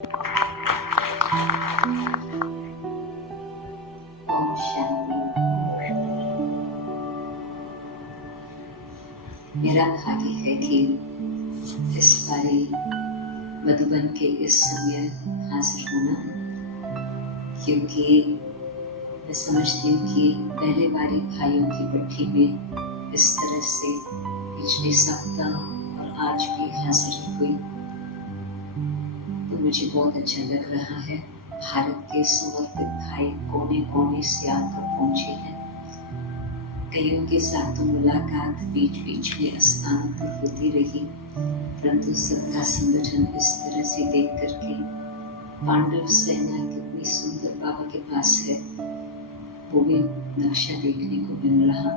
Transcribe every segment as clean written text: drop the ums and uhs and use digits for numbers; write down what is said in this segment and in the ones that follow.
ओम शांति। मेरा भाग्य है कि इस बारी मधुबन के इस समय हाजिर होना, क्योंकि मैं समझती हूँ कि पहले बारी भाइयों की भट्टी में इस तरह से पिछले सप्ताह और आज भी हाजिर हुई, तो मुझे बहुत अच्छा लग रहा है। भारत के समर्पित भाई कोने कोने से आकर पहुंचे हैं। कईयों के साथ तो मुलाकात बीच बीच में स्थानांतर होती रही, परंतु सबका संगठन इस तरह से देख करके पांडव सेना कितनी सुंदर बाबा के पास है, वो भी नक्शा देखने को मिल रहा।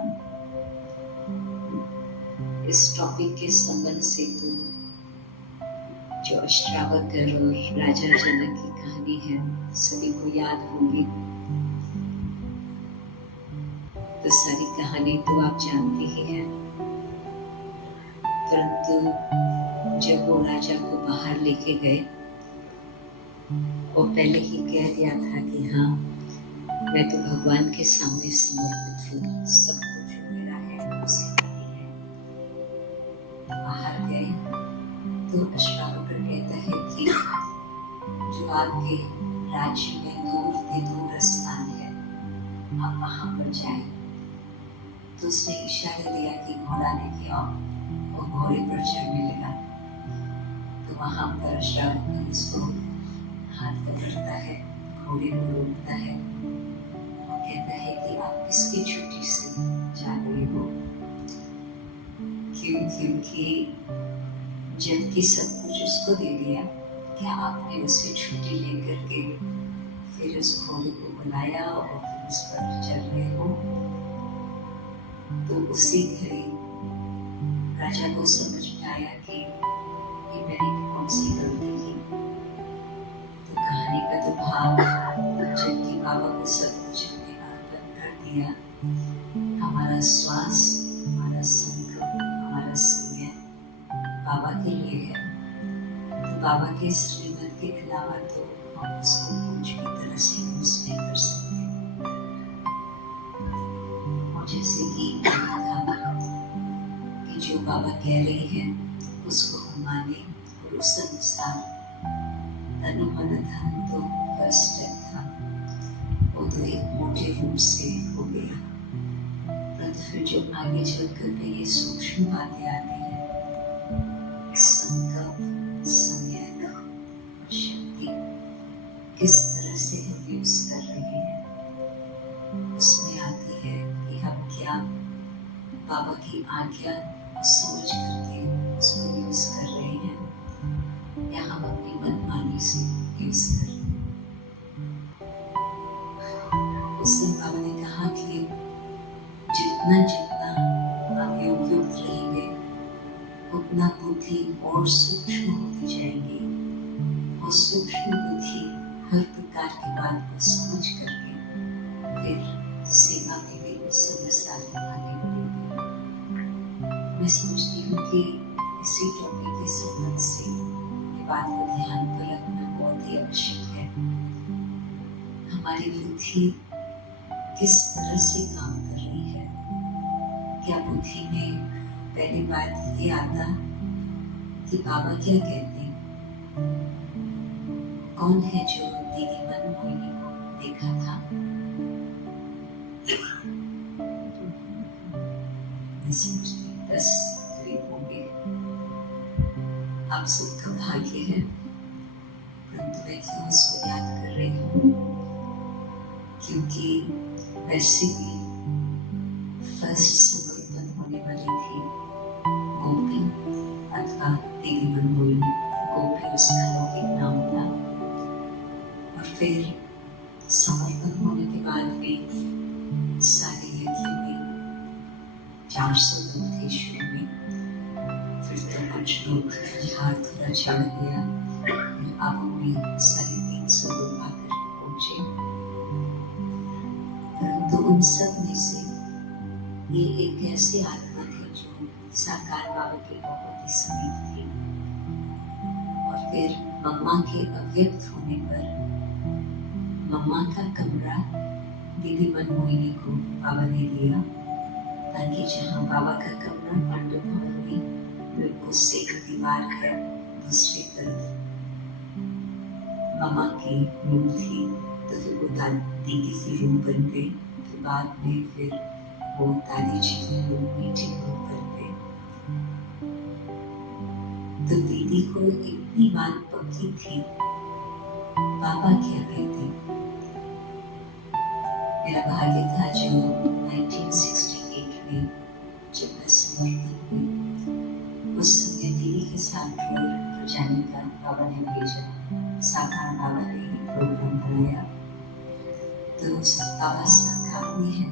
इस टॉपिक के संबंध से तो जो अष्टावक्र और राजा जनक की कहानी है सभी को याद होगी। तो सारी कहानी तो आप जानते ही हैं, परंतु जब वो राजा को बाहर लेके गए, वो पहले ही कह दिया था कि हाँ, मैं तो भगवान के सामने समर्पित हूँ, सब कुछ मेरा है, उसी का ही है। बाहर गए तो अष्टावक्र कहता है कि जो आपके राज्य में दूर स्थान है, आप वहां पर जाए। तो उसने इशारा दिया कि घोड़ा लेके आओ, वो घोड़े पर चढ़ने लगा। तो वहां पर अष्टावक्र उसको हाथ पकड़ता है, घोड़े को रोकता है और कहता है कि आप किसकी छुट्टी से जा रहे हो? क्योंकि जबकि सब कुछ उसको दे दिया, क्या आपने उसे छुट्टी लेकर के फिर उस घोड़े को बुलाया और फिर उस पर चल रहे हो? तो उसी घड़ी राजा को समझ में आया कि ये मेरी कौन सी गलती थी। तो कहानी का तो भाव, जबकि बाबा को सब कुछ हमने अर्पण कर दिया, हमारा श्वास, हमारा संकल्प, हमारा समय बाबा के लिए है, तो बाबा के श्रीमत के अलावा तो हम उसको कुछ भी तरह से यूज नहीं कर सकते। और जैसे कि जो बाबा कह रही है उसको हम माने और उस अनुसार तनु मन धन तो फर्स्ट स्टेप था, वो तो एक मोटे रूप से हो गया, परंतु फिर जो आगे चल कर ये सूक्ष्म बातें आती है, संकल्प, संयम और शक्ति किस तरह से हम यूज कर रहे हैं, उसमें आती है कि हम क्या बाबा की आज्ञा को समझ करके उसको यूज कर रहे हैं या हम अपनी मनमानी से यूज कर रहे हैं। उस दिन बाबा ने कहा कि जितना आप युक्त रहेंगे उतना बुद्धि और सूक्ष्म होती जाएगी, और सूक्ष्म बुद्धि हर प्रकार की बात को समझ करके फिर सेवा में भी समझदारी आगे बढ़ेगी। मैं समझती हूँ कि इसी टॉपिक के संबंध से ये बात को ध्यान पर रखना बहुत ही आवश्यक है। हमारी बुद्धि किस तरह से काम कर रही है? क्या बुद्धि में पहली बात ये आता कि बाबा क्या कहते हैं? कौन है जो दीदी मन मोहिनी को देखा था? मैं समझती हूँ 10 करीब होंगे। आप सबका भाग्य है, परंतु मैं क्यों उसको याद कर रही हूँ? क्योंकि वैसे भी फर्स्ट समर्पण होने वाली थी गोपी अथवा दीदी मन मोहिनी। गोपी उसका लौकिक नाम था, और फिर समर्पण होने के बाद भी सारे यज्ञ में 400 लोग थे शुरू में, फिर तो कुछ लोग झाड़ थोड़ा चढ़ गया, फिर अब भी 350 लोग आकर पहुंचे। परंतु उन सब में से ये एक ऐसी आत्मा थी जो साकार बाबा के बहुत ही समीप थी, और फिर मम्मा के अव्यक्त होने पर मम्मा का कमरा दीदी मनमोहिनी को बाबा ने दिया, ताकि जहाँ बाबा का कमरा पांडव भवन में बिल्कुल सेक दीवार है, दूसरी तरफ मम्मा की रूम थी, तो फिर वो दीदी की रूम बन गई। फिर बाद में फिर वो दादी जी की रूम, मीटिंग रूम बन गई। तो दीदी को इतनी बात पक्की थी बाबा क्या कहते। मेरा भाग्य था जो 1968 में जब मैं समर्पण हुई, उस समय दीदी के साथ टूर पर जाने का बाबा ने भेजा। साकार बाबा ने ही प्रोग्राम बनाया, तो बाबा साकार में है,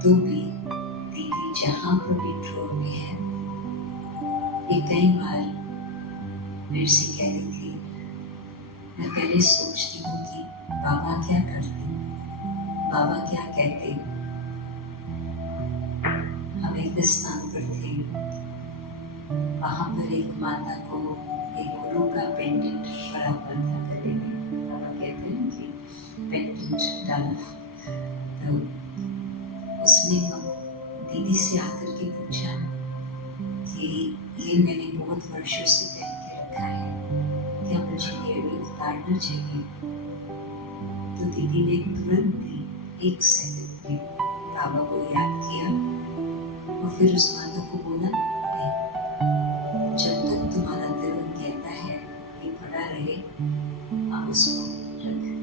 तो भी दीदी जहाँ पर भी टूर में है, ये कई बार मेरे से कह रही थी, मैं पहले सोचती हूँ कि बाबा क्या करते, बाबा क्या कहते। हम एक स्थान पर थे, वहां पर एक माता को एक गुरु का पेंडेंट पड़ा हुआ था गले में। बाबा कहते हैं कि पेंडेंट डाला, तो उसने दीदी से आकर के पूछा कि ये मैंने बहुत वर्षों से पहन के रखा है, क्या मुझे ये उतारना चाहिए। तो दीदी ने तुरंत ही 1 सेकंड में बाबा को याद किया और फिर उस माता को बोला, नहीं, जब तक तुम्हारा दिल कहता है कि पड़ा रहे, आप उसको रख दो।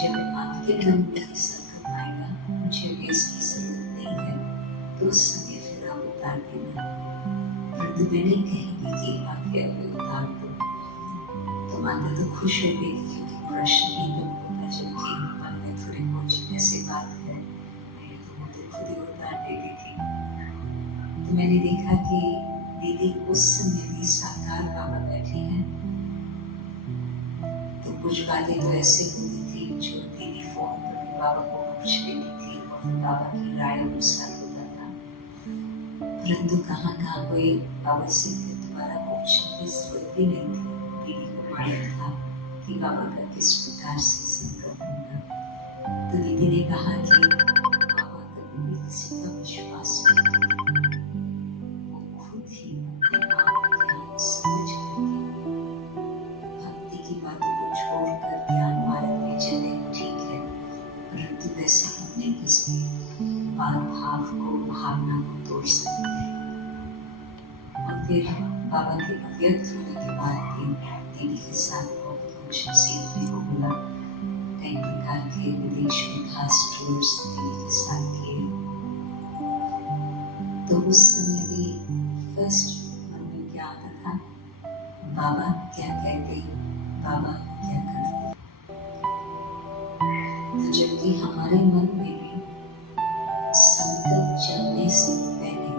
जब आपके मन में संकल्प आएगा मुझे इसकी जरूरत नहीं है, तो उस समय फिर आप उतार देना। परंतु मैं नहीं कहेंगी कि आप क्या उतार दो, तो माता तो खुश हो गई, क्योंकि प्रश्न ही तो होता, जबकि मन में थोड़ी बहुत ऐसी बात है, तो वो तो खुद ही उतार देती थी। तो मैंने देखा कि दीदी उस समय भी साकार बाबा बैठे हैं, तो कुछ बातें तो ऐसे होती थी जो दीदी फोन पर भी बाबा को पूछ लेती थी और फिर बाबा की राय अनुसार होता था। परंतु कहाँ कोई बाबा से दोबारा पूछने की जरूरत भी नहीं थी। दीदी को मालूम था कि बाबा का किस प्रकार से संकल्प होगा। तो दीदी ने कहा कि बाबा कभी भी किसी का विश्वास नहीं करते, वो खुद ही अपने आप ज्ञान समझ करके भक्ति की बातों को छोड़कर ज्ञान मार्ग में चले, ठीक है, परंतु वैसे हमने किसी भाव को, भावना को तोड़ सकते हैं। और फिर बाबा के अव्यक्त होने के बाद भी दीदी के साथ बहुत कुछ सीखने को मिला। कई प्रकार के विदेश में खास टूर्स दीदी के साथ किए। तो उस समय भी फर्स्ट मन में क्या आता था, बाबा क्या कहते, बाबा क्या करते। तो जबकि हमारे मन में भी संकल्प चलने से पहले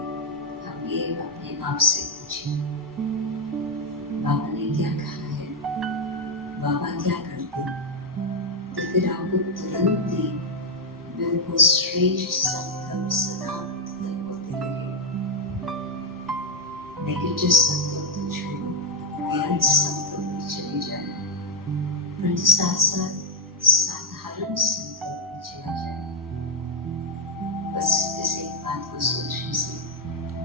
हम ये अपने आप से पूछें, बाबा ने क्या कहा है, बाबा क्या करते। तो फिर आपको तुरंत ही बिल्कुल श्रेष्ठ संकल्प सदा उत्पन्न होते रहे। नेगेटिव संकल्प तो छोड़ो, व्यर्थ संकल्प भी चले जाए, परंतु साथ साथ साधारण संकल्प भी चला जाए। बस इस एक बात को सोचने से,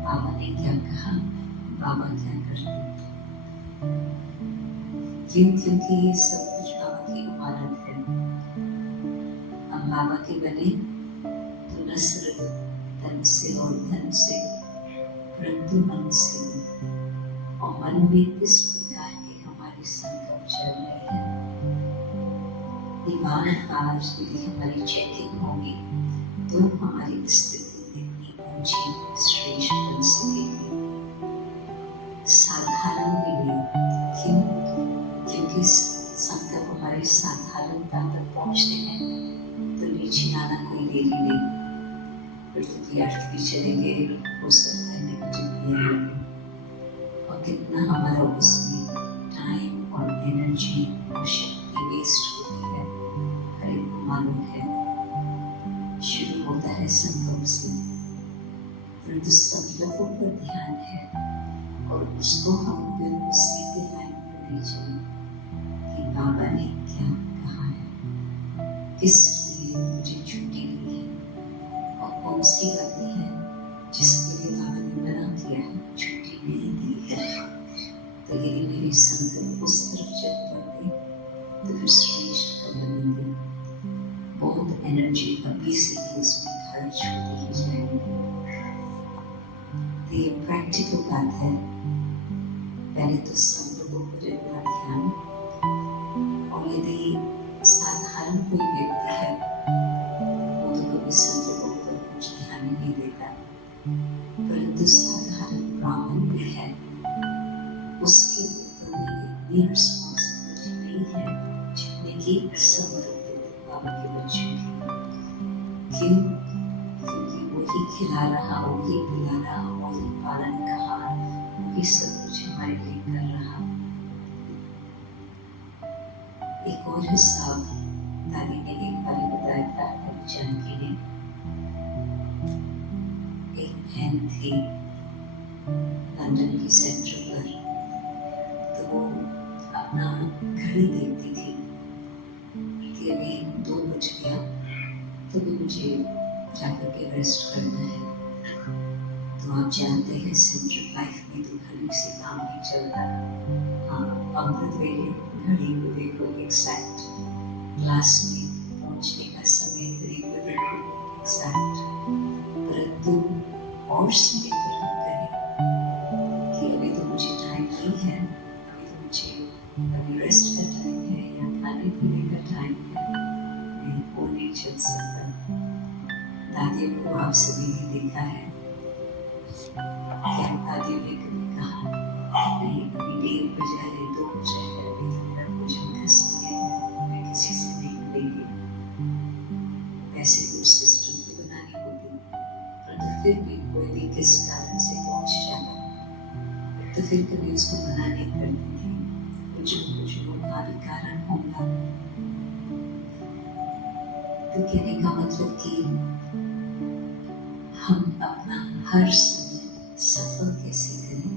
बाबा ने क्या कहा, बाबा क्या करते। क्योंकि ये सब कुछ बाबा की अमानत है। हम बाबा के बने तो न सिर्फ तन से और धन से, परंतु मन से, और मन में किस प्रकार के हमारे संकल्प चल रहे हैं। दीवान आज यदि हमारी चेकिंग होगी तो हमारी स्थिति कितनी ऊंची श्रेष्ठ बन सकेगी। साधारण भी नहीं, क्यों? क्योंकि संकल्प हमारी साधारणता तक पहुंचते हैं तो नीचे आना कोई देरी नहीं, फिर अर्थ भी चलेंगे, हो सकता है नेगेटिव भी आएंगे, और कितना हमारा उसमें टाइम और एनर्जी और शक्ति वेस्ट होती है, हर एक को मालूम है। शुरू होता है संकल्प से, परंतु संकल्पों पर ध्यान है और उसको हम बिल्कुल सीधे लाइन दीजिए कि बाबा ने क्या कहा है, किस लिए मुझे छुट्टी दी है और कौन सी बातें हैं जिसके लिए बाबा ने मना किया है, छुट्टी नहीं दी है। तो यदि मेरी संगत उस तरफ चल पड़ते तो फिर श्रेष्ठ का बनेंगे, बहुत एनर्जी अभी से ही उसमें खर्च होती ही जाएगी। तो ये प्रैक्टिकल बात है। पहले तो संगतों पर इतना ध्यान, और यदि साधारण कोई व्यक्ति है वो तो कभी संगतों पर कुछ ध्यान नहीं देता, परंतु साधारण ब्राह्मण भी है, उसके ऊपर में इतनी रिस्पॉन्सिबिलिटी नहीं है जितने की समर्पित बाबा के बच्चों की। क्यों? क्योंकि वही खिला रहा, वही पिला रहा, वही पालन कहा, वही सब कुछ हमारे लिए कर रहा। एक और हिसाब दादी ने एक बार बताया था, जानकी ने, एक बहन थी लंदन की सेंटर पर, तो वो अपना घड़ी देखती थी कि अभी 2 बज गया तो भी मुझे जाकर के रेस्ट करना है। तो आप जानते हैं सेंट्रल लाइफ में तो घड़ी से काम नहीं चलता। हाँ, अमृत वेले घड़ी को देखो एग्जैक्ट, क्लास में पहुंचने का समय घड़ी को देखो एग्जैक्ट, परंतु और समय पर हम कहें कि अभी तो मुझे टाइम नहीं है, अभी तो मुझे अभी रेस्ट का टाइम है या खाने पीने का टाइम है, नहीं, वो नहीं चल सकता। दादियों को आप सभी ने देखा है, क्या दादियों ने कभी कहा नहीं अभी 1 बजे है, 2 बजे है, अभी तो मेरा भोजन का समय है, मैं किसी से नहीं मिलेगी। ऐसे कुछ सिस्टम तो बनानी होगी, परंतु फिर भी कोई भी किस कारण से पहुंच जाता तो फिर कभी उसको मना नहीं करती थी, कुछ उनका भी कारण होगा। तो कहने का मतलब कि हम अपना हर समय सफल कैसे करें।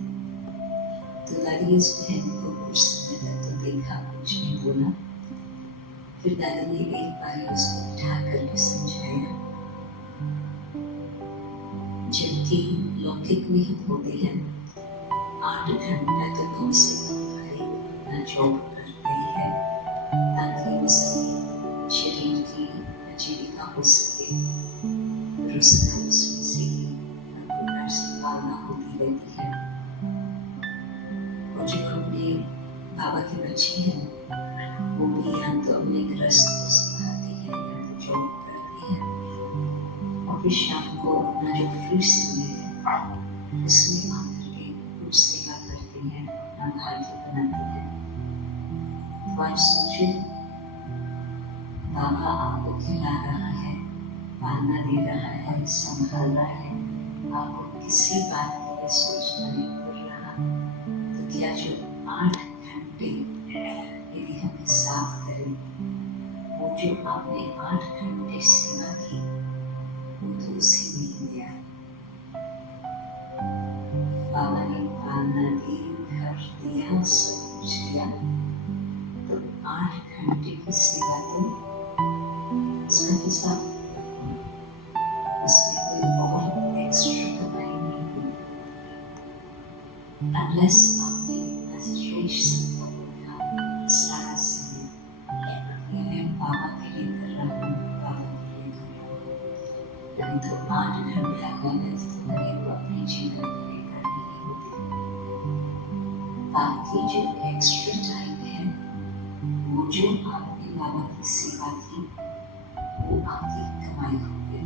तो दादी इस बहन को कुछ समय तक तो देखा, कुछ नहीं बोला। फिर दादी ने एक बार उसको उठा करके समझाया, जबकि लौकिक में हम होते हैं 8 घंटा तो कम से कम भाई अपना जॉब करते हैं ताकि उसकी शरीर की आजीविका हो सके, और उसमें से ही प्रकार से पालना होती रहती है। और जो अपने बाबा के बच्चे हैं वो भी या तो अपने गृहस्थ को संभालते हैं या तो जॉब करते हैं, और फिर शाम को अपना जो फ्री समय है उसमें आकर के कुछ सेवा करते हैं, अपना भाग्य बनाते हैं। तो आज सोचिए, बाबा आपको खिला रहा है, पालना दे रहा है, संभाल रहा है, आपको किसी बात के लिए सोचना नहीं पड़ रहा। तो क्या जो 8 घंटे यदि हम हिसाब करें, वो जो आपने 8 घंटे सेवा की वो तो उसी में दिया। बाबा ने पालना दी, घर दिया, सब कुछ दिया, तो 8 घंटे की सेवा तो उसका हिसाब, उसमें कोई और एक्स्ट्रा कमाई नहीं हुई। अनलेस आपने इतना श्रेष्ठ संकल्प रखा सारा समय, ये मैं बाबा के लिए कर रहा हूँ, बाबा के लिए कर रहा हूँ, नहीं तो 8 घंटा मेहनत तुम्हारे को अपने जीवन में करनी ही होती। बाकी जो एक्स्ट्रा टाइम है वो जो आपने बाबा की सेवा की वो आपकी कमाई हो गई।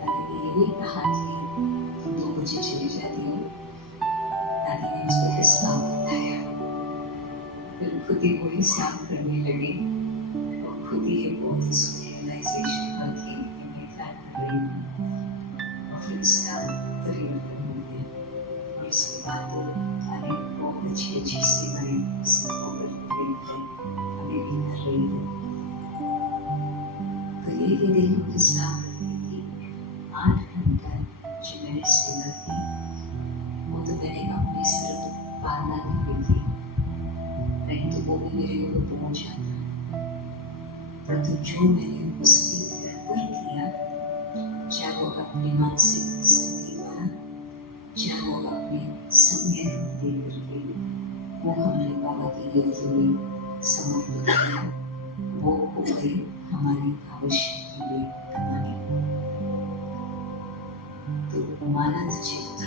दादी ने ये भी कहा कि तुम 2 बजे चली जाती हो। दादी ने उसको हिसाब बताया, फिर खुद ही वो हिसाब करने लगी और खुद ही ये बहुत उसको रियलाइजेशन हुआ कि मैं क्या कर रही हूँ, और फिर उसका परिवर्तन हो गया। और इसके बाद तो दादी बहुत अच्छी सेवाएं सबको करती रही है, अभी भी कर रही है। तो ये यदि हम हिसाब रखें कि 8 घंटा जो मैंने सेवा की वो तो मैंने अपनी सिर्फ पालना के लिए की, वो भी मेरे ऊपर पहुंच जाता, परंतु जो मैंने उसके ऊपर किया, चाहे वो अपनी मानसिक स्थिति द्वारा, चाहे वो अपने समय दे करके, वो हमने बाबा के युद्ध में समर्पित किया, वो हो गए हमारी भविष्य के लिए कमाने। तो मानद चित्र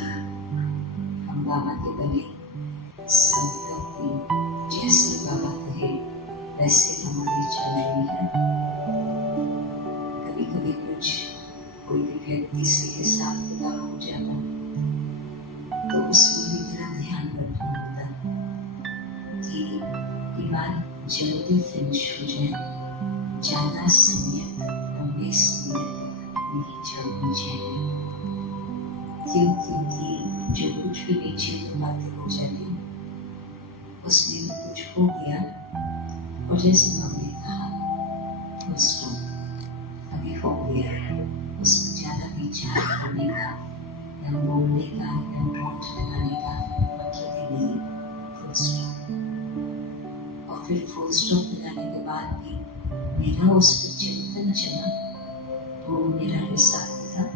हम बाबा के बने संपत्ति, जैसे बाबा कहे वैसे हमारी चल रही है। कभी कभी कुछ कोई भी व्यक्ति से हिसाब किताब हो जाता, तो उसमें भी मेरा ध्यान रखना होता कि ये बात जल्दी फिनिश हो जाए, ज्यादा समय तक, लंबे समय तक नहीं चलनी चाहिए। क्योंकि जो कुछ भी नीचे की बातें हो जाती, उसमें भी कुछ हो गया, और जैसे हमने कहा उसको अभी हो गया, उसमें ज्यादा विचार करने का या बोलने का या नोट लगाने का मतलब ही नहीं। Full stop. और फिर फुल स्टॉप लगाने के बाद भी मेरा उस पर चिंतन चला, वो मेरा हिसाब किताब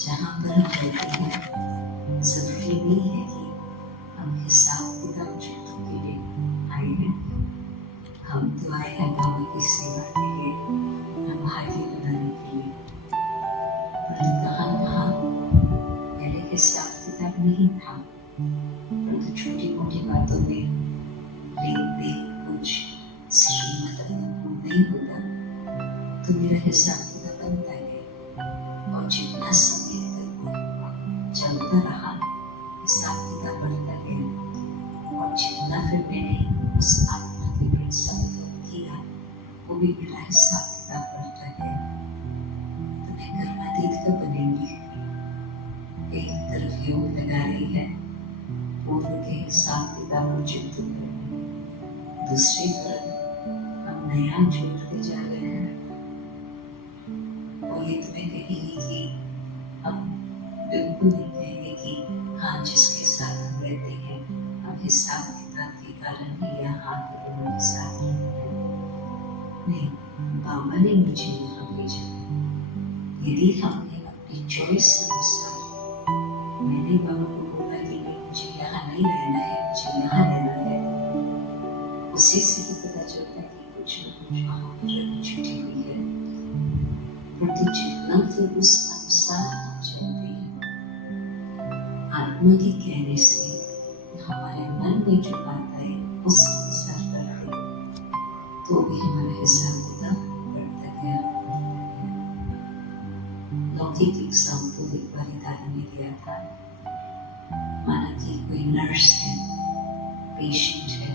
जहाँ पर हम रहते हैं, जरूरी नहीं है कि हम हिसाब किताब चुटों के लिए आए हैं। हम तो आए हैं बाबा की सेवा के लिए, हम भाग्य बनाने के लिए। परंतु कहाँ पहले हिसाब किताब नहीं था, परंतु छोटी मोटी बातों में लेन देन कुछ श्रीमत अनुकूल नहीं होता, तो मेरा हिसाब किताब बनता है। और जितना समय तक चलता रहा, हिसाब किताब बढ़ता गया, और जितना फिर मैंने उस आत्मा के प्रति संकल्प किया, वो भी मेरा हिसाब किताब बढ़ता गया। तो मैं कर्मातीत कब बनेंगी? एक तरफ योग लगा रही है पूर्व के हिसाब किताब को चिंतन करें, दूसरी तरफ हम नया जोड़ते जा रहे हैं। और ये तुम्हें कहेगी कि हम बिल्कुल नहीं कहेंगे कि हाँ जिसके साथ हम रहते हैं, हम हिसाब किताब के कारण ही यहाँ के साथ रहते हैं। नहीं, बाबा ने मुझे यहाँ भेजा। यदि हमने अपनी चॉइस अनुसार, मैंने बाबा को बोला कि मुझे यहाँ नहीं रहना है, मुझे यहाँ रहना है, उसी से भी पता चलता है कि कुछ न कुछ वहाँ पर छुट्टी हुई है। परंतु जितना फिर उस अनुसार हम चलते हैं, आत्मा के कहने से हमारे मन में जो बात है उस अनुसार करते, तो भी हमारा हिसाब किताब बढ़ता गया। लौकिक एग्जाम्पल एक बार दादी ने दिया था, माना कि कोई नर्स है, पेशेंट है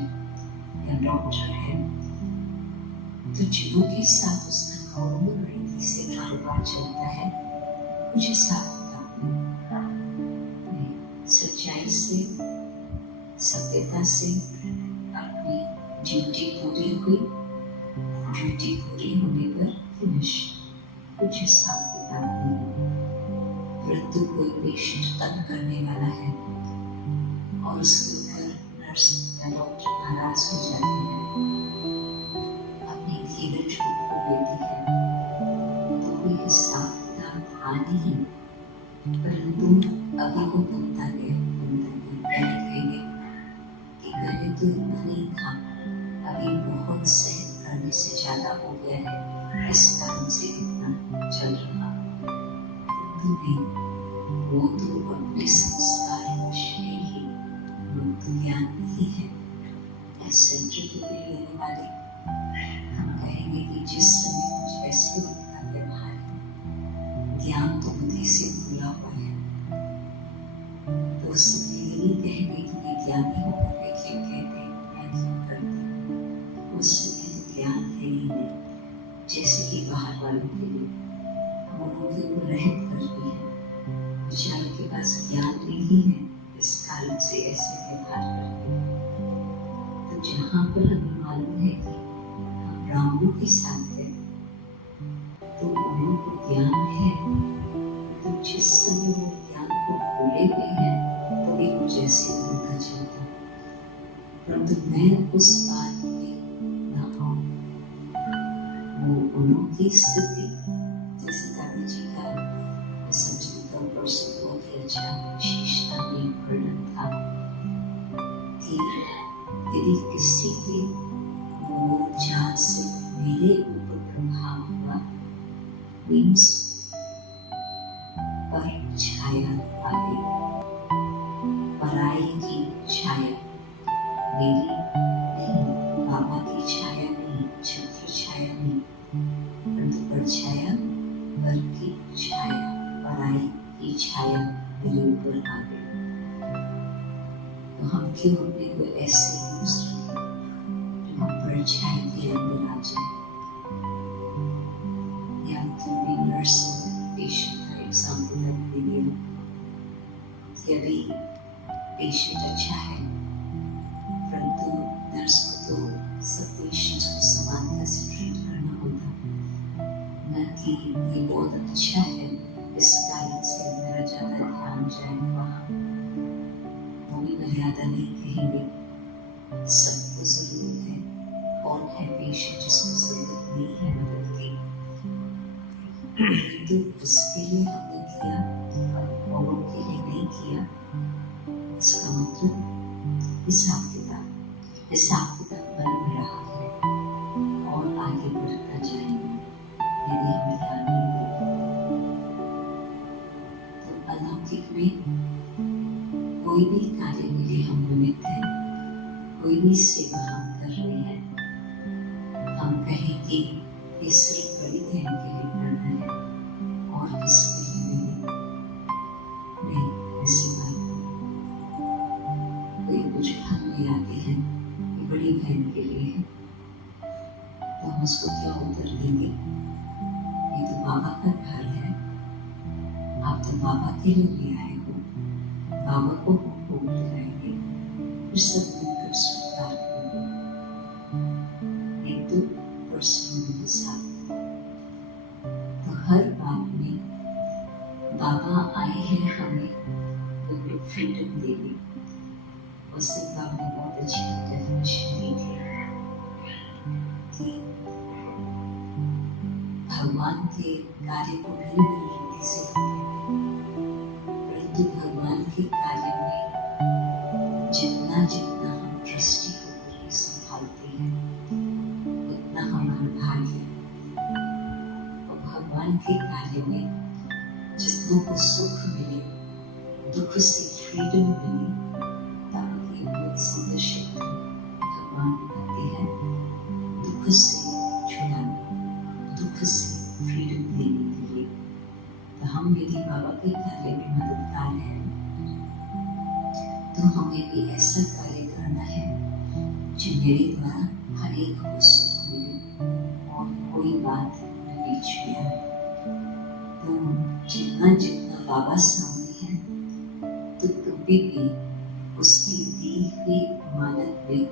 या डॉक्टर है, तो जिनके साथ उसका नॉर्मल रीति से कारोबार चलता है, कुछ हिसाब किताब में सच्चाई से, सत्यता से अपनी ड्यूटी पूरी हुई, ड्यूटी पूरी होने पर फिनिश, कुछ हिसाब किताब नहीं। परंतु कोई पेशेंट तंग करने वाला है और उसके ऊपर नर्स या डॉक्टर नाराज हो जाते हैं, अपनी धीरज को खो देती है, तो कोई हिसाब किताब हानि ही, परंतु अभी वो बनता गया। पहले कहेंगे कि पहले तो इतना नहीं था, अभी बहुत सहन करने से ज्यादा हो गया है, इस कारण से इतना चल रहा। परंतु नहीं, वो तो अपने संस्कार वश है ही, मुक्त ज्ञान नहीं है। सेंटर के लिए लेने वाले हम कहेंगे कि जिस समय कुछ ऐसे उनका व्यवहार है, ज्ञान तो बुद्धि से खुला हुआ है, तो उस समय ये नहीं कहेंगे कि ये ज्ञानी होकर के क्यों कहते हैं, क्यों करते, उस समय तो ज्ञान है ही नहीं। जैसे कि बाहर वालों के लिए हम उनके ऊपर रहम करते हैं, बेचारों के पास ज्ञान नहीं है, इस कारण से ऐसे व्यवहार करते हैं। तो जहाँ पर हमें मालूम है कि हम ब्राह्मणों के साथ हैं, तो उनको ज्ञान है, तो जिस समय वो ज्ञान को खोले हुए हैं, तभी कुछ ऐसे उनका चलता। परंतु मैं उस बात में न आऊं। वो उन्होंने स्थिति जैसे दादाजी का मैं समझती तो परसों बहुत ही अच्छा विशेषता में वर्णन था कि यदि किसी के वो जहाँ से मेरे ऊपर प्रभाव हुआ मीन्स पर छाया आ गई, पराई की छाया, मेरी नहीं, बाबा की छाया नहीं, छत्र छाया नहीं, परंतु परछाया, पर की छाया, पराई की छाया मेरे ऊपर आ गई। तो हम क्यों अपने को ऐसे यूज रखें जो हम परछाई के अंदर आ जाए। या कभी नर्स पेशेंट का एग्जाम्पल रख देंगे कि अभी पेशेंट अच्छा है, परंतु नर्स को तो सब पेशेंट्स को समानता से ट्रीट करना होता, न कि ये बहुत अच्छा है इस कारण से मेरा ज्यादा ध्यान जाए वहाँ। वो भी मर्यादा नहीं कहेंगे, सबको जरूरत है और है पेशेंट जिसको जरूरत नहीं है मदद की, तो उसके लिए हमने किया औरों के लिए नहीं किया। इसका मतलब हिसाब किताब बन रहा है और आगे बढ़ता जाएगा यदि हम ध्यान नहीं देते। तो अलौकिक में कोई भी कार्य के लिए हम निमित्त हैं, कोई भी सेवा हम कर रहे हैं, हम कहें कि ये सिर्फ बड़ी बहन के लिए करना है और किसी के लिए नहीं, ऐसी बात कोई कुछ फल ले आते हैं ये बड़ी बहन के लिए है, तो हम उसको क्या उत्तर देंगे, ये तो बाबा का घर है, आप तो बाबा के लिए ले आए हो, बाबा को भोग लगाएंगे, फिर सब मिलकर स्वीकार करेंगे। एक तो पर्सनल हिसाब। तो हर बात में बाबा आए हैं हमें तो फ्रीडम देने। उस दिन बाबा ने बहुत अच्छी डेफिनेशन दी थी कि भगवान के कार्य को भिन्न भिन्न रीति से होते हैं, परंतु भगवान के कार्य में जितना जितना हम दृष्टि होकर संभालते हैं उतना हमारा भाग्य। और भगवान के कार्य में जितनों को सुख मिले, दुख से फ्रीडम मिले, ताकि बहुत सुंदर शब्द भगवान कहते हैं दुख से छुड़ाने, दुख से फ्रीडम देने के लिए। तो हम यदि बाबा के कार्य में मददगार हैं तो हमें भी ऐसा कार्य करना है जो मेरे द्वारा हर एक को सुख मिले और कोई बात न बीच में आए। तो जितना जितना बाबा सामने है तो कभी भी उसकी दी हुई अमानत में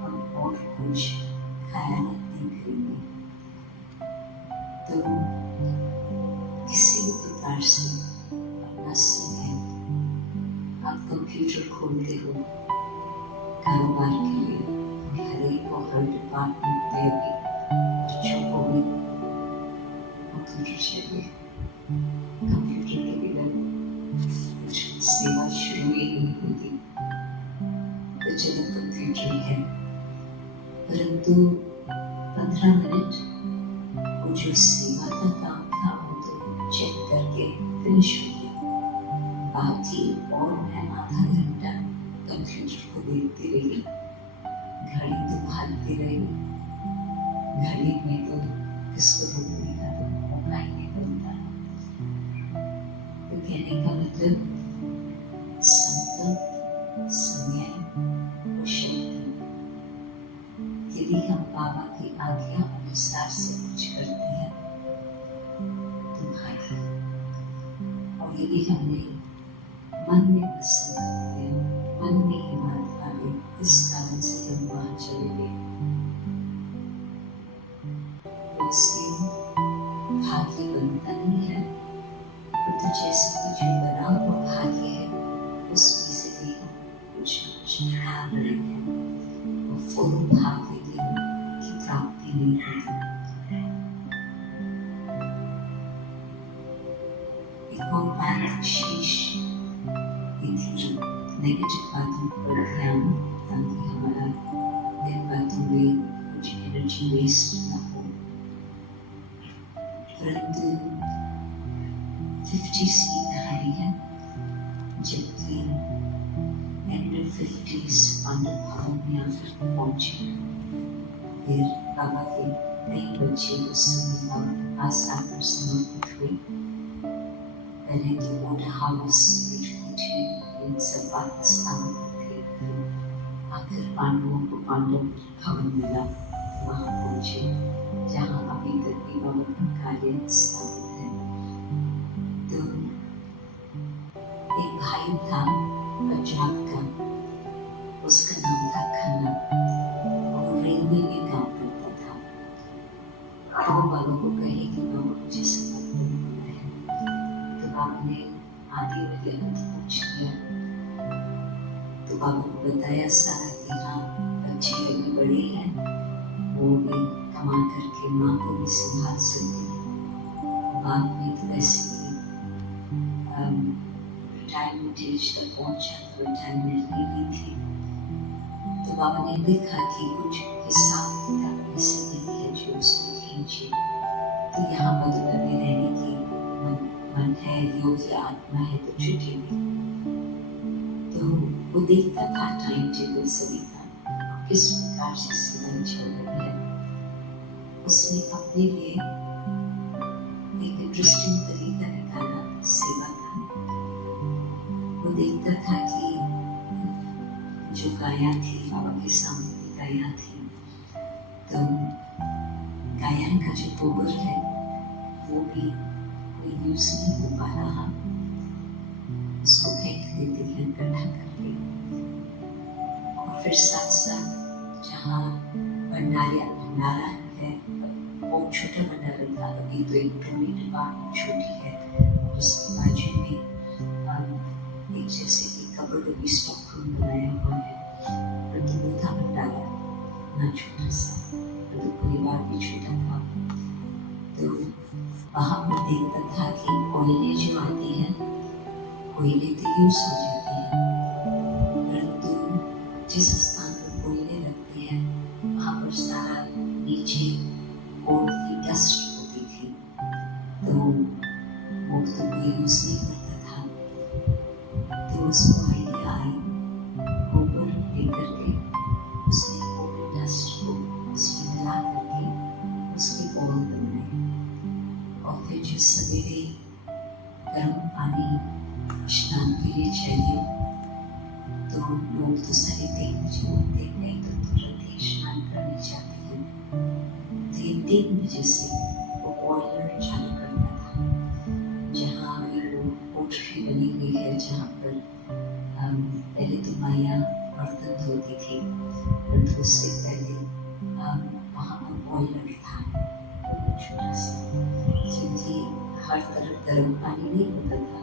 हम और कुछ खयानत नहीं करेंगे। तो किसी भी प्रकार से अपना समय आप कंप्यूटर खोलते हो कारोबार के लिए, हर एक को हर डिपार्टमेंट में भी बच्चों को भी कंप्यूटर चाहिए। कंप्यूटर के बिना कुछ सेवा शुरू ही नहीं होती। तो चलो कंप्यूटर है, परंतु 15 मिनट वो जो सेवा का काम था वो तो चेक करके फिनिश हो गया। बाकी और मैं आधा घंटा कंप्यूटर को देखती रही, घड़ी तो भागती रही, घड़ी में तो किसको रोकने का तो मौका ही नहीं मिलता। तो कहने का मतलब संकल्प, समय और शक्ति, यदि हम बाबा की आज्ञा अनुसार से कुछ करते हैं तो भाग्य। और यदि हमने मन में पसंद करते हैं, मन में ही बात आ गई, इस कारण से हम वहां चले गए, उससे भाग्य बनता नहीं है। तो जैसे कुछ बना हुआ भाग्य है उसमें से भी हम कुछ ढाल रहे हैं। और भाग लेते हो कि प्राप्ति नहीं होती। एक और बात शीश ये थी, नेगेटिव बातों पर ध्यान, ताकि हमारा इन बातों में कुछ एनर्जी वेस्ट ना हो। परंतु 50s की कहानी है, जबकि एंड 50s पांडव भवन में आकर पहुंचे। फिर बाबा के कई बच्चे उस समय बाबा के पास आकर समर्पित हुए। पहले तो वाटर हाउस इन सब पाकिस्तान थे, आखिर पांडवों को पांडव भवन मिला, वहां पहुंचे जहां अभी तक भी बाबा का कार्य स्थापित है। तो एक भाई था पंजाब का, उसका नाम था खन्ना, और रेलवे में काम करता था। तो वो बाबा को कहे कि बाबा मुझे समर्पित होना है। तो बाबा ने आगे वाले अंत पूछ लिया। तो बाबा को बताया सारा कि हाँ, बच्चे अभी बड़े हैं, वो भी कमा करके माँ को भी संभाल सकते हैं। बाद में तो वैसे भी रिटायरमेंट एज तक पहुंचा, तो रिटायरमेंट नहीं थी। तो बाबा ने देखा कि कुछ हिसाब किताब ऐसे नहीं है जो उसको खींचे। तो यहाँ मधुबन में रहने की मन है, योग्य आत्मा है, तो छुट्टी। तो वो देखता था टाइम टेबल सभी का, किस प्रकार से समय चल रही है। उसने अपने लिए एक इंटरेस्टिंग तरीका निकाला सेवा का। वो देखता था कि जो गाया थी, बाबा के सामने गाया थी, तो गायन का जो गोबर है वो भी कोई यूज नहीं हो पा रहा, उसको फेंक देते हैं इकट्ठा करके। और फिर साथ साथ जहाँ भंडारा है, वो छोटा भंडारा था, अभी तो एक टोली डिपार्टमेंट छोटी है, और उसके बाजू में एक जैसे कि कबर्ड भी स्टॉक रूम बनाया हुआ है, परंतु वो था भंडारा ना छोटा सा, परंतु परिवार भी छोटा था। तो वहाँ पर देखता था कि कोयले जो आती है, कोयले तो यूज हो जाते हैं, परंतु जिस स्थान पर कोयले लगते हैं वहाँ पर सारा नीचे कोल की डस्ट होती थी। तो वो तो कोई यूज नहीं करता था। तो उसको आइडिया आई, गोबर लेकर के उसने कोल डस्ट को उसमें मिला करके उसकी बॉल बनाई। और फिर जो सवेरे गर्म पानी स्नान के लिए चाहिए, तो लोग तो साढ़े 3 बजे उठते, नहीं तो तुरंत ही स्नान करने जाते हैं। 3 बजे से वो बॉयलर चालू करता था, जहाँ अभी वो कोठरी बनी हुई है, जहाँ पर पहले तो माया बर्तन धोती थी, परंतु उससे पहले वहाँ पर बॉयलर था, तो छोटा सा, क्योंकि हर तरफ गर्म पानी नहीं होता था।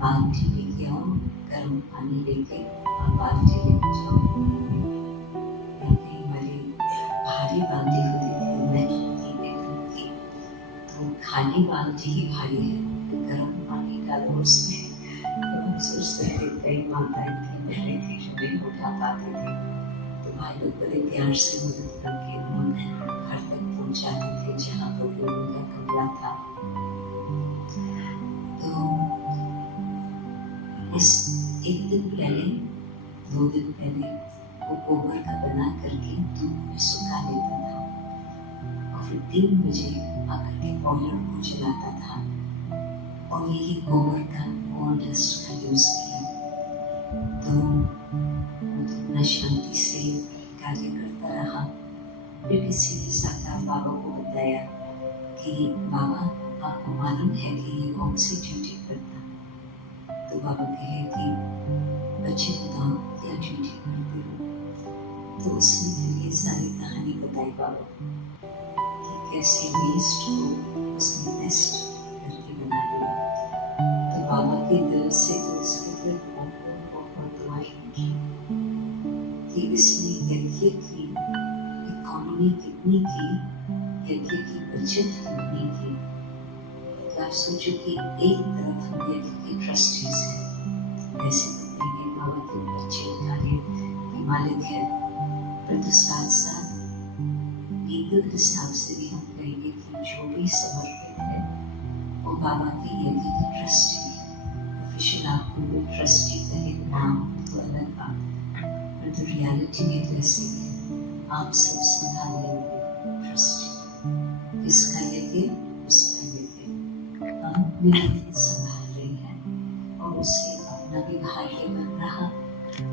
बाल्टी लेके आओ, गर्म पानी लेके और बाल्टी लेके जाओ। हमारी भारी बाल्टी होती थी, मेटल की, तो खाली बाल्टी ही भारी है, तो गर्म पानी डालो उसमें। तो हम सोचते थे, कई माताएं थी, बहनें थी जो नहीं उठा पाते थे, तो भाई लोग बड़े प्यार से मदद करके उन्हें घर तक पहुंचाते थे, जहाँ पर लोगों का कमरा था। इस एक दिन पहले, 2 दिन पहले वो गोबर का बना करके धूप में सुखा लेता था, और फिर 3 बजे आकर के बॉयलर को जलाता था, और यही गोबर का और डस्ट का यूज किया। तो वो तो अपना शांति से कार्य करता रहा। फिर किसी ने साकार बाबा को बताया कि बाबा, आपको मालूम है कि ये कौन सी ड्यूटी करता। तो बाबा कहे कि बच्चे बताओ क्या ड्यूटी करते हो। तो उसने फिर ये सारी कहानी बताई बाबा कि कैसे वेस्ट को उसने बेस्ट करके बना लिया। तो बाबा के दिल से तो उसके फिर बहुत दुआएं की कि इसने यज्ञ की इकोनॉमी कितनी की, यज्ञ की बचत कितनी की। तो आप सोचो कि एक तरफ हम यज्ञ के ट्रस्टीज हैं, ऐसे तो देंगे बाबा के बच्चे कार्य के मालिक है, परंतु साथ साथ लीगल हिसाब से भी हम कहेंगे कि जो भी समर्पित है वो बाबा के यज्ञ के ट्रस्टी है। ऑफिशियल आपको वो ट्रस्टी कहे नाम तो अलग बात है, परंतु रियलिटी में तो ऐसी है, आप सब संभाल लेंगे ट्रस्टी, इसका यज्ञ उसका यज्ञ हम मिलकर संभाल रहे हैं और उससे अपना भी भाग्य बन रहा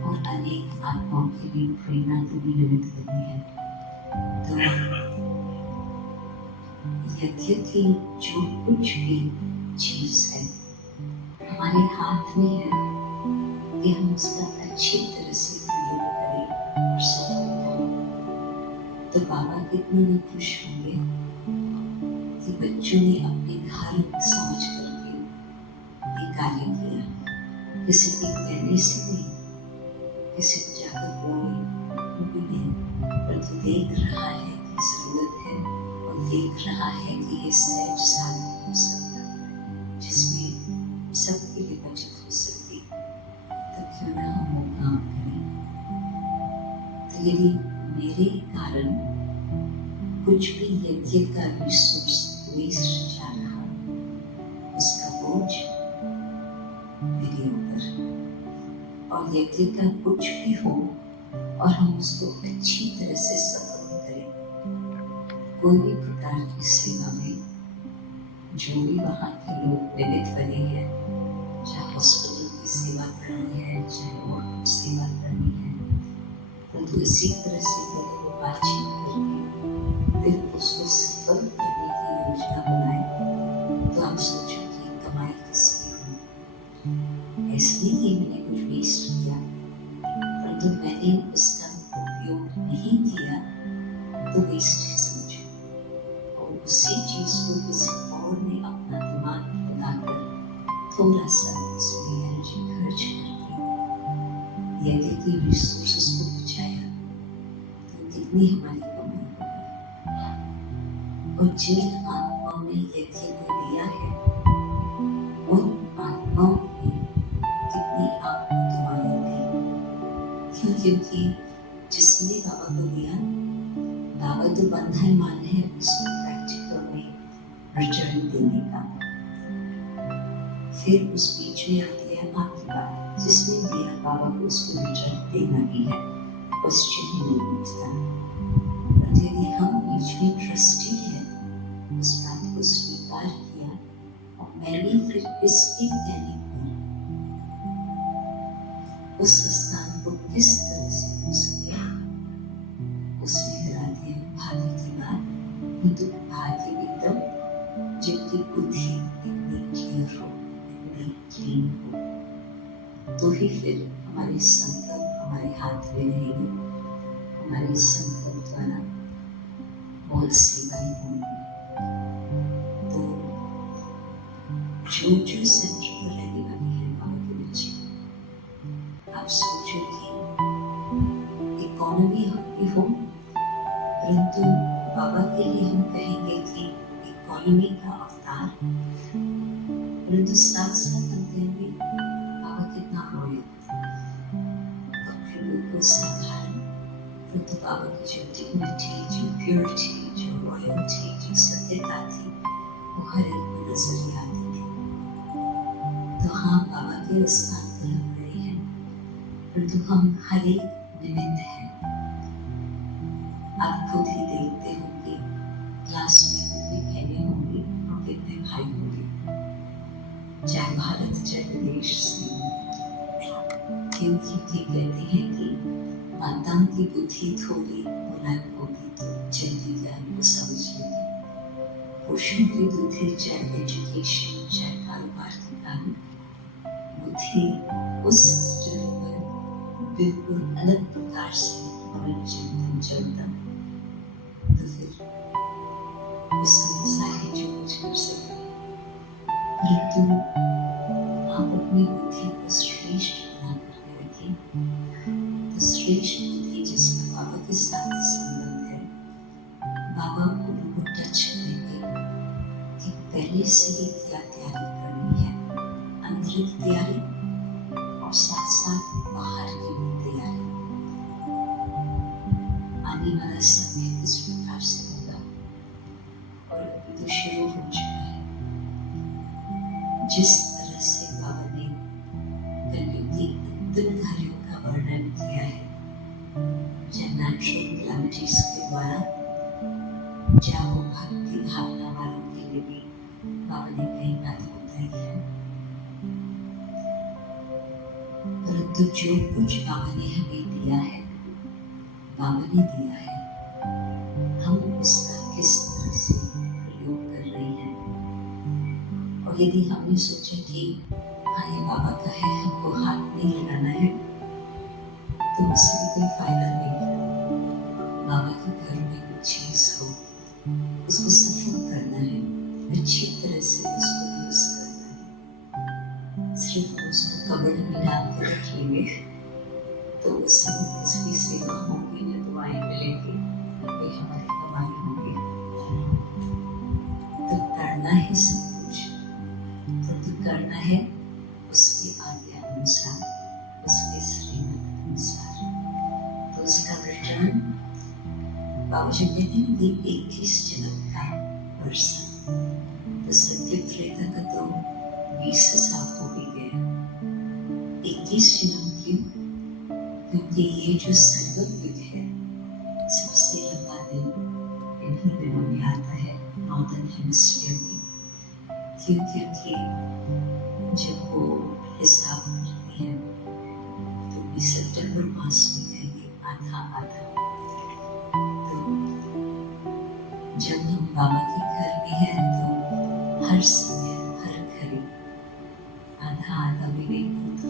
और अनेक आत्माओं के लिए प्रेरणा को भी निमित्त बनी है। तो यज्ञ की जो कुछ भी चीज है हमारे हाथ में है कि हम उसका अच्छी तरह से प्रयोग करें और सफल करें। तो बाबा कितने न खुश होंगे कि बच्चों ने अपने घर समझ करके ये कार्य किया, किसी के कहने से नहीं, किसी को जाकर बोले भी नहीं, परंतु देख रहा है कि जरूरत है और देख रहा है कि ये सहज साधन हो सकता है जिसमें सबके लिए बचत हो सकती, तो क्यों ना हम वो काम करें। तो यदि मेरे कारण कुछ भी यज्ञ का रिसोर्स वेस्ट जा रहा, उसका बोझ मेरे ऊपर, और यज्ञ का कुछ भी हो और हम उसको अच्छी तरह से सफल करें, कोई भी प्रकार की सेवा में जो भी वहाँ के लोग निमित्त बने हैं, चाहे हॉस्पिटल की सेवा करनी है, चाहे और कुछ सेवा करनी है, परंतु इसी तरह से पहले वो बातचीत करके फिर उसको सफल करने की योजना बनाए। तो आप सोचो कि कमाई किसकी हुई, ऐसे नहीं कि मैंने कुछ वेस्ट किया, परंतु मैंने उसका उपयोग नहीं किया तो वेस्ट है समझो, और उसी चीज को किसी और ने अपना दिमाग लगाकर थोड़ा सा उसमें एनर्जी खर्च करके यज्ञ की रिसोर्सेस को बचाया, तो कितनी हमारी कमाई होगी। और जिन आत्माओं ने यज्ञ को दिया है उन आत्माओं ने कितनी आपको दुआएं दी, क्योंकि जिसने बाबा को दिया, बाबा तो बंधायमान है उसको प्रैक्टिकल में रिटर्न देने का। फिर उस बीच में आती है आपकी बात, जिसने दिया बाबा को उसको रिटर्न देना ही है, क्वेश्चन ही नहीं उठता। यदि हम बीच में ट्रस्टी है, उस बात को स्वीकार किया और मैंने फिर इसके कहने पर उस स्थान को किस तरह से हो सके उसमें हरा दिया भाग्य की बात, किंतु भाग्य भी तब जिनकी बुद्धि इतनी क्लियर हो, इतनी क्लीन हो, तो ही फिर हमारे संकल्प हमारे हाथ में रहेंगे, हमारे संकल्प द्वारा बहुत सेवाएं होंगी। तो जो सेंटर पर रहने वाले हैं बाबा के बच्चे, आप सोचो कि इकोनॉमी भी हो, परंतु बाबा के लिए हम कहेंगे कि इकोनॉमी का अवतार, परंतु साथ साथ हम कहेंगे बाबा कितना रॉयल, कभी बिल्कुल साधारण, परंतु बाबा की जो डिग्निटी, जो प्योरिटी, जो रॉयल्टी, जो सत्यता थी, वो हर एक को नजर आती थी। तो हाँ, बाबा के स्थान पर हम रहे हैं, परंतु हम हर एक निमित्त हैं। आप खुद ही देखते होंगे क्लास में कितने बहनें होंगी और कितने भाई होंगे, चाहे भारत चाहे विदेश से, क्योंकि कहते हैं कि माताओं की बुद्धि थोड़ी मुलायम होगी तो जल्दी ज्ञान को समझ लेगी, पुरुषों की बुद्धि चाहे एजुकेशन चाहे कारोबार के कारण बुद्धि उस स्तर पर बिल्कुल अलग प्रकार से मनोरंजन चलता, तो फिर उस संसार है जो कुछ कर सकते, परंतु आप अपनी बुद्धि को श्रेष्ठ बना कर रखें। तो श्रेष्ठ बुद्धि जिसमें बाबा के साथ संबंध है। बाबा उनको टच करेंगे कि पहले से ही क्या तैयारी करनी है, आंतरिक तैयारी और साथ साथ बाहर की भी तैयारी। आने वाला समय किस प्रकार से होगा और अभी तो शुरू हो चुका है। जिस तरह से बाबा ने कलयुगी अंतिम कार्यों का वर्णन किया है, नेचुरल कैलेमिटीज के द्वारा, क्या वो भक्ति भावना वालों के लिए भी बाबा ने कई बातें बताई है। परंतु जो कुछ बाबा ने हमें दिया है, बाबा ने दिया है, हम उसका किस तरह से प्रयोग कर रहे हैं। और यदि हमने सोचा कि हाँ ये बाबा का है, हमको हाथ नहीं लगाना है, तो उससे भी कोई फायदा नहीं है। बाबा के घर में कुछ चीज हो, उसको सफल करना है, अच्छी तरह से उसको यूज करना है। सिर्फ उसको कबड़ में डाल के रखेंगे तो उससे उसकी सेवा होगी या दुआएं मिलेंगी, कोई हमारी कमाई होगी। तो करना है सब कुछ, तो करना है उसकी आज्ञा अनुसार, उसके श्रीमत अनुसार। तो उसका रिटर्न बाबा जी कहते हैं ये 21 जन्म का वर्ष, तो सत्य त्रेता का तो 20 साल हो ही गया। 21 जन्म क्यों? क्योंकि ये जो संगम युग है, सबसे लंबा दिन इन्हीं दिनों में आता है, नॉर्दर्न हेमिस्फीयर में। क्यों? क्योंकि जब वो हिसाब करते हैं तो सितंबर मास में कहेंगे आधा आधा। जब हम बाबा के घर में हैं तो हर समय हर घड़ी आधा आधा मिनट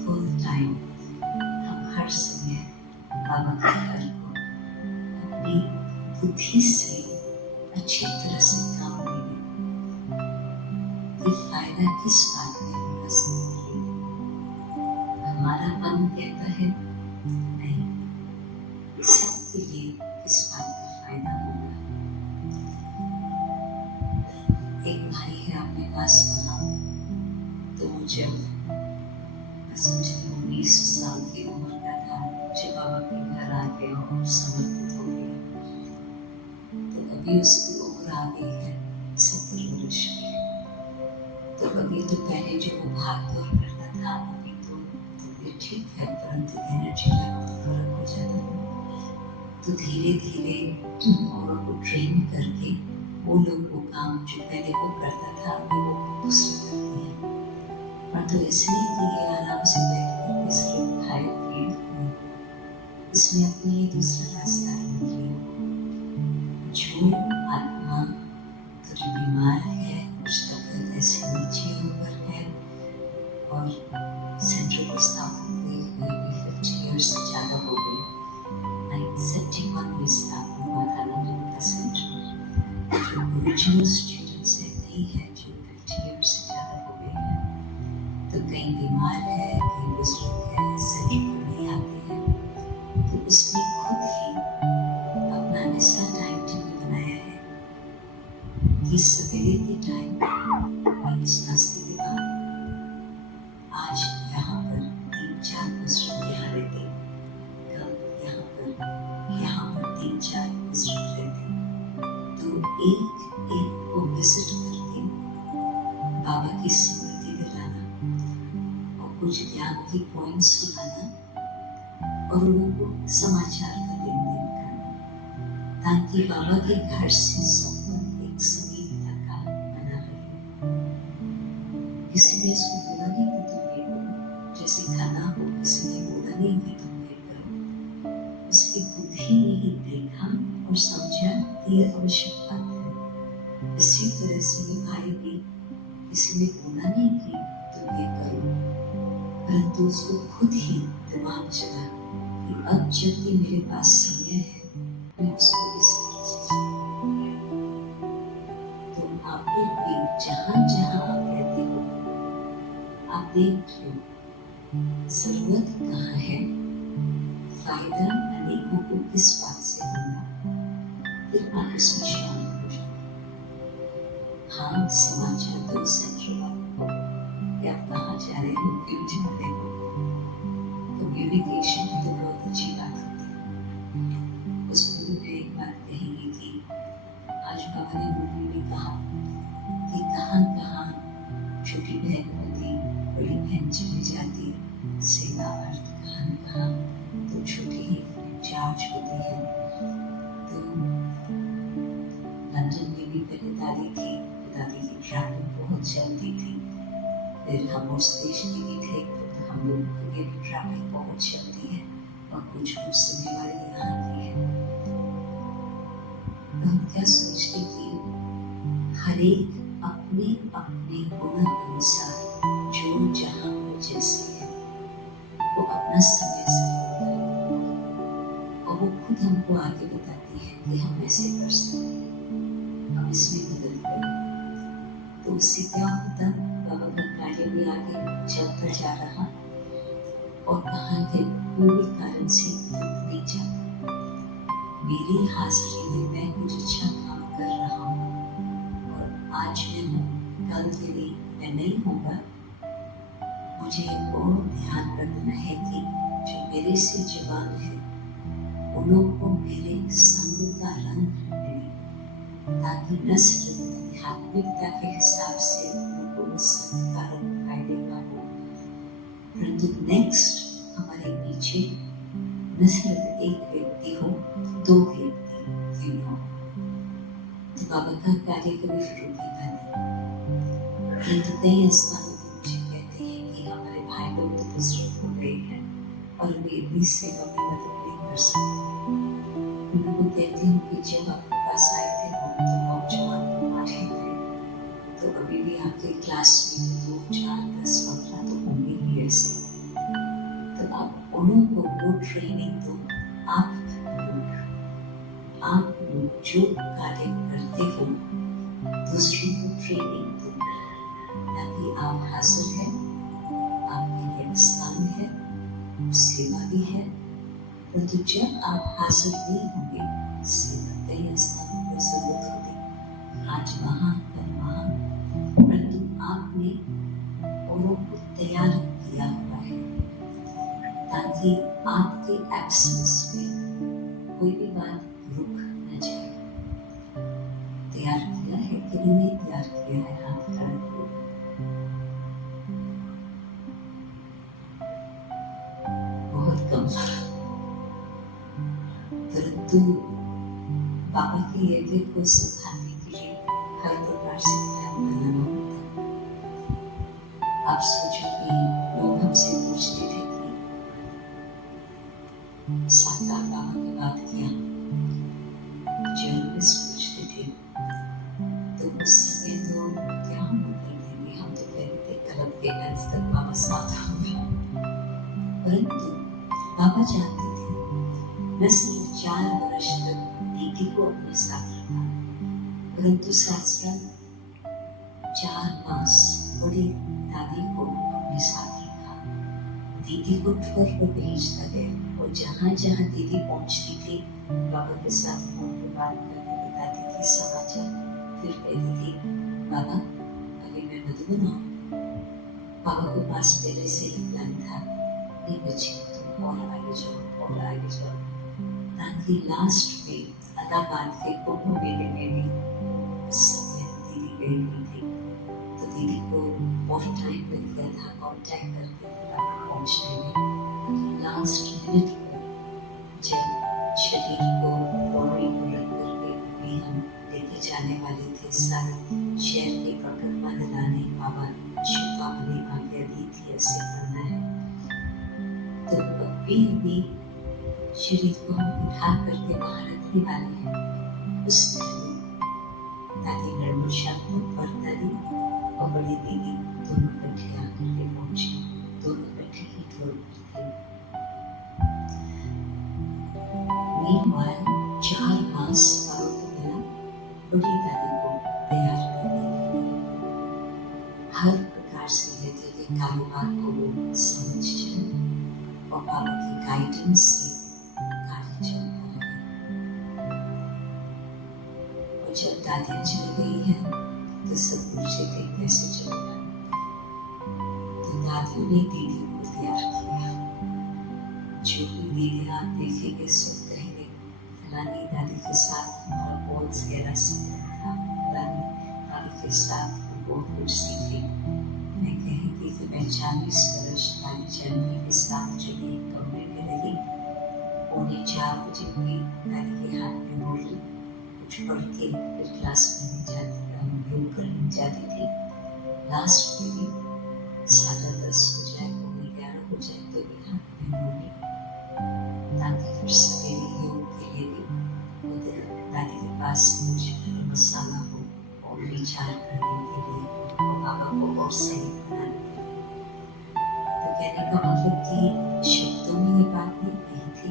फुल टाइम हम हर समय बाबा के घर को अपनी बुद्धि से अच्छी तरह से काम देंगे। ये फायदा किस बात में होगा सबके लिए? हमारा मन कहता है नहीं, सबके लिए किस बात का फायदा होगा? एक भाई है अपने पास वहाँ, तो जब समझते 19 साल की उम्र का था जब बाबा के घर आ गया और समर्पित हो गया, तो अभी उसकी उम्र आ गई है 70 वर्ष की। तो अभी तो पहले जो वो भाग दौड़ करता था, अभी तो ये ठीक है, परंतु एनर्जी लेवल तो फर्क हो जाता है। तो धीरे धीरे औरों को ट्रेन करके वो लोग वो काम जो पहले वो करता था अभी वो दूसरे करते हैं। और तो इसलिए कि ये आराम से बैठकर इसलिए खाए पिए नहीं, इसने अपने लिए दूसरा रास्ता ढूंढ लिया। जो आत्मा कभी बीमार है, उसका कद ऐसे नीचे ऊपर है और सेंट्रल प्रस्ताव हुए 50 ईयर्स से ज़्यादा हो गए। 1971 में स्थापना हुआ था लंदन का सेंटर। जो ओरिजिनल स्टूडेंट्स है कई है जो 50 ईयर्स से ज़्यादा हो गए हैं, तो कई बीमार है, कई बुजुर्ग है, सेंटर पर नहीं आते हैं। तो उसने खुद ही अपना ऐसा टाइम टेबल बनाया है कि सवेरे के टाइम नाश्ते के बाद आज यहाँ पर 3-4 बुजुर्ग यहाँ रहते, कल यहाँ पर 3-4 बुजुर्ग रहते। तो एक को विजिट करके बाबा की स्मृति दिलाना और कुछ ज्ञान की पॉइंट्स सुनाना और उनको समाचार का लेन देन करना, ताकि बाबा के घर से संबंध एक समीपता का बना रहे। किसी ने इसको बोला नहीं कि तुम ये करो, जैसे खाना हो, किसी ने बोला नहीं कि तुम ये करो, उसकी बुद्धि ने ही देखा और समझा कि ये आवश्यक बात है। इसी तरह से ये भाई भी किसी ने बोला नहीं कि तुम ये करो, परंतु उसको खुद ही दिमाग चला कि अब जब ये मेरे पास समय है, मैं उसको इस तरह से तो आप लोग भी जहाँ जहाँ आप रहते हो, आप देख लो जरूरत कहाँ है, फायदा अनेकों को किस बात से होगा, फिर आपस में शामिल हो जाओ। हाँ, समाचार दो सेंटर वालों को कि आप कहाँ जा रहे हो, क्यों जा रहे हो। कम्युनिकेशन तो बहुत अच्छी बात होती है। उस पूरी में एक बात कहेंगे कि आज बाबा ने मुरली में कहा कि कहाँ कहाँ छोटी बहन होती, बड़ी बहन चली जाती, सेवा अर्थ कहाँ न कहाँ तो छोटी ही इंचार्ज होती है। तो लंदन में भी पहले दादी थी, दादी की ट्रैवलिंग बहुत चलती थी। फिर हम उस देश में भी थे तो हम लोग की भी ट्रैवलिंग बहुत चलती है और कुछ कुछ समय वाले यहाँ भी है। हम क्या सोचते कि हर एक अपने अपने गुण अनुसार जो जहाँ पर जैसे है वो अपना समय से और वो खुद हमको आगे बताती है कि हम ऐसे कर सकते हैं, हम इसमें मदद करें। तो उससे क्या होता, बाबा का कार्य भी आगे चलता जा रहा और कहाँ के कोई भी कारण से नहीं जाता। मेरी हाजिरी में मैं कुछ अच्छा काम कर रहा हूँ और आज मैं हूँ, कल के लिए मैं नहीं होगा। मुझे और ध्यान रखना है कि जो मेरे से जवान है उन्हों को मेरे संग का रंग मिले, ताकि नस्ल आध्यात्मिकता के हिसाब से उनको उस संग का रंग फायदेगा हो। परंतु नेक्स्ट हमारे पीछे न सिर्फ एक व्यक्ति हो, दो व्यक्ति क्यों न हो। तो बाबा का कार्य कभी रोकेगा नहीं। परंतु कई स्थानों पर मुझे कहते हैं कि हमारे भाई लोग तो बुजुर्ग हो गए हैं और वे इतनी सेवा में मदद नहीं कर सकते। उनको कहती हूँ कि जब आपके पास आए थे हम तो बहुत जवान हमारे थे, तो अभी भी आपके क्लास में 2, 4, 10, 15 तो होंगे ही ऐसे। तो आप उन्हों को वो ट्रेनिंग दो। आप लोग जो कार्य करते हो दूसरों को ट्रेनिंग दो, ताकि आप हाजिर है, आपके लिए स्थान है, सेवा भी है। परंतु जब आप हाजिर नहीं होंगे, सेवा कई स्थानों पर जरूरत होगी, आज वहाँ कल वहाँ, परंतु आपने औरों को तैयार किया हुआ है ताकि आपके एब्सेंस में कोई भी बात रुक न जाए। तैयार किया है कि नहीं तैयार किया है, हाथ खड़ा करो। बहुत कम। परंतु बाबा की यज्ञ को संभालने के लिए हर प्रकार से ध्यान बनाना होता। आप सोचो कि लोग हमसे पूछते थे कि साकार बाबा की बात किया, जर्नलिस्ट पूछते थे, तो उस समय तो क्या हम उत्तर देंगे, हम तो कहते थे कलम के अंत तक बाबा साथ होंगे। परंतु बाबा जानते थे न सिर्फ 4 वर्ष तक दीदी को अपने साथ रखा, परंतु साथ साथ 4 मास बड़ी दादी को अपने साथ रखा। दीदी को टूर पर भेजता गया और जहाँ जहाँ दीदी पहुँचती थी बाबा के साथ फोन पर बात करके बताती थी समाचार। फिर कहती थी बाबा अभी मैं मधुबन आऊँ। बाबा के पास पहले से ही प्लान था, नहीं बच्चे तुम और आगे जाओ और आगे जाओ, ताकि लास्ट में इलाहाबाद के कुंभ मेले में भी उस समय दीदी गई हुई थी। तो दीदी को बहुत टाइम लग गया था कॉन्टैक्ट करके पहुंचने में। लास्ट मिनट को जब शरीर को बॉडी को रख करके भी हम लेके जाने वाले थे, सारे शहर के परिक्रमा लगाने बाबा चेतावनी आज्ञा दी थी ऐसे करना है। तो अभी भी शरीर को हम उठा करके बाहर रखने वाले हैं। उस दादी गड़बड़ शांत पर दादी और बड़ी दीदी दोनों इकट्ठे आकर के पहुंचे, दोनों इकट्ठे ही ढोल थे। मीनवाइल 4 मास बाबा को मिला बड़ी दादी को तैयार करने के लिए। हर प्रकार से लेते थे कारोबार को वो समझ जाए और बाबा की गाइडेंस से कार्य चलता है। और जब दादियाँ चली गई हैं तो सब पूछते थे कैसे चलेगा, तो दादियों ने दीदी को तैयार किया। जो भी दीदियाँ देखेंगे सब कहेंगे फलानी दादी के साथ हमारा बहुत गहरा संबंध था, फलानी दादी के साथ हम बहुत कुछ सीखे। मैं कहेंगी कि मैं 40 वर्ष दादी जानवी के साथ जो एक कमरे में रही, 3:45 बजे भी दादी के हाथ में बोली कुछ पढ़ के फिर क्लास में जाती योग करने जाती थी। लास्ट में भी 10:30 हो जाए, 11:15 हो जाए तो भी हाथ में बोली, ताकि फिर सवेरे योग के लिए भी उधर दादी के पास कुछ मसाला हो और विचार करने के लिए और बाबा को और सही बनाने के लिए। तो कहने का मतलब कि शब्दों में ये बात नहीं कही थी,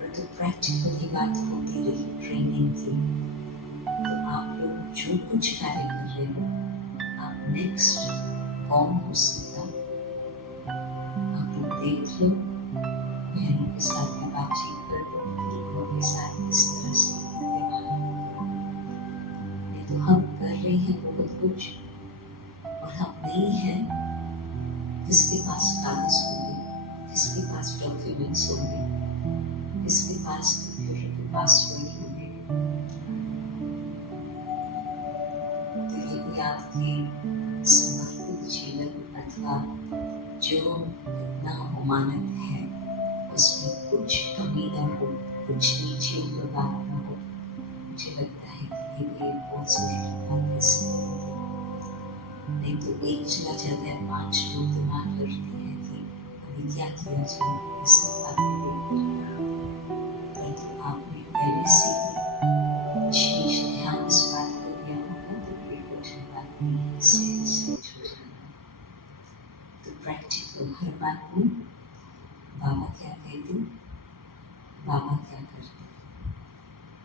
पर तो प्रैक्टिकली बात होती रही ट्रेनिंग की। तो आप लोग जो कुछ कार्य कर रहे हो, आप नेक्स्ट कौन हो सकता, आप लोग देख लो, बहनों के साथ भी बातचीत कर लो, बुजुर्गों के साथ इस तरह से व्यवहार करो। नहीं तो हम कर रहे हैं बहुत कुछ और हम नहीं हैं। किसके पास कागज होंगे, किसके पास डॉक्यूमेंट्स होंगे, किसके पास कंप्यूटर के पासवर्ड होंगे। तो ये भी आपके समर्पित जीवन अथवा जो इतना अमानत है उसमें कुछ कमी न हो, कुछ नीचे ऊपर बात न हो। मुझे लगता है कि ये भी बहुत जरूरी बात है इसमें। नहीं तो एक चला जाता है, 5 लोग दिमाग लड़ते हैं कि अभी क्या किया जाए, ये सब बातें देखकर। परंतु आपने पहले से ही विशेष ध्यान इस बात को दिया होगा तो कोई कठिन बात नहीं है, इससे हो जाना। तो प्रैक्टिकल हर बात में बाबा क्या कहते, बाबा क्या करते,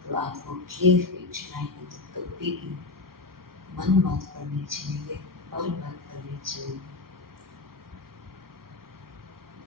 तो आपको क्लियर पिक्चर आएगी। तो कभी भी मन मत करने चलेंगे और मत करने चलेंगे।